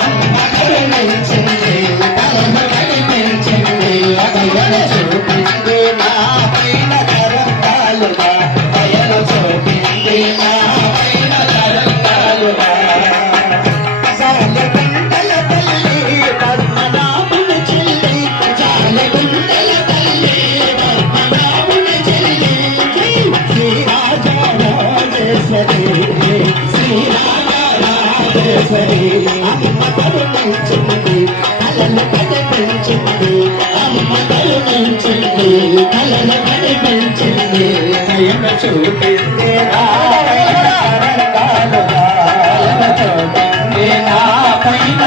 అమ్మ కరుణించింది కలను కనిపించింది దయను చూపింది నా పైన తరంగాలుగా దయను చూపింది నా పైన తరంగాలుగా జాలగుండల తల్లి పద్మనాభుని చెల్లి జాలగుండల తల్లి పద్మనాభుని చెల్లి శ్రీరాజరాజేశ్వరి శ్రీరాజరాజేశ్వరి అమ్మ కరుణించింది కలను కనిపించింది అమ్మ కరుణించింది కలను కనిపించింది దయను చూపింది నా పైన తరంగాలుగా దయను చూపింది నా పైన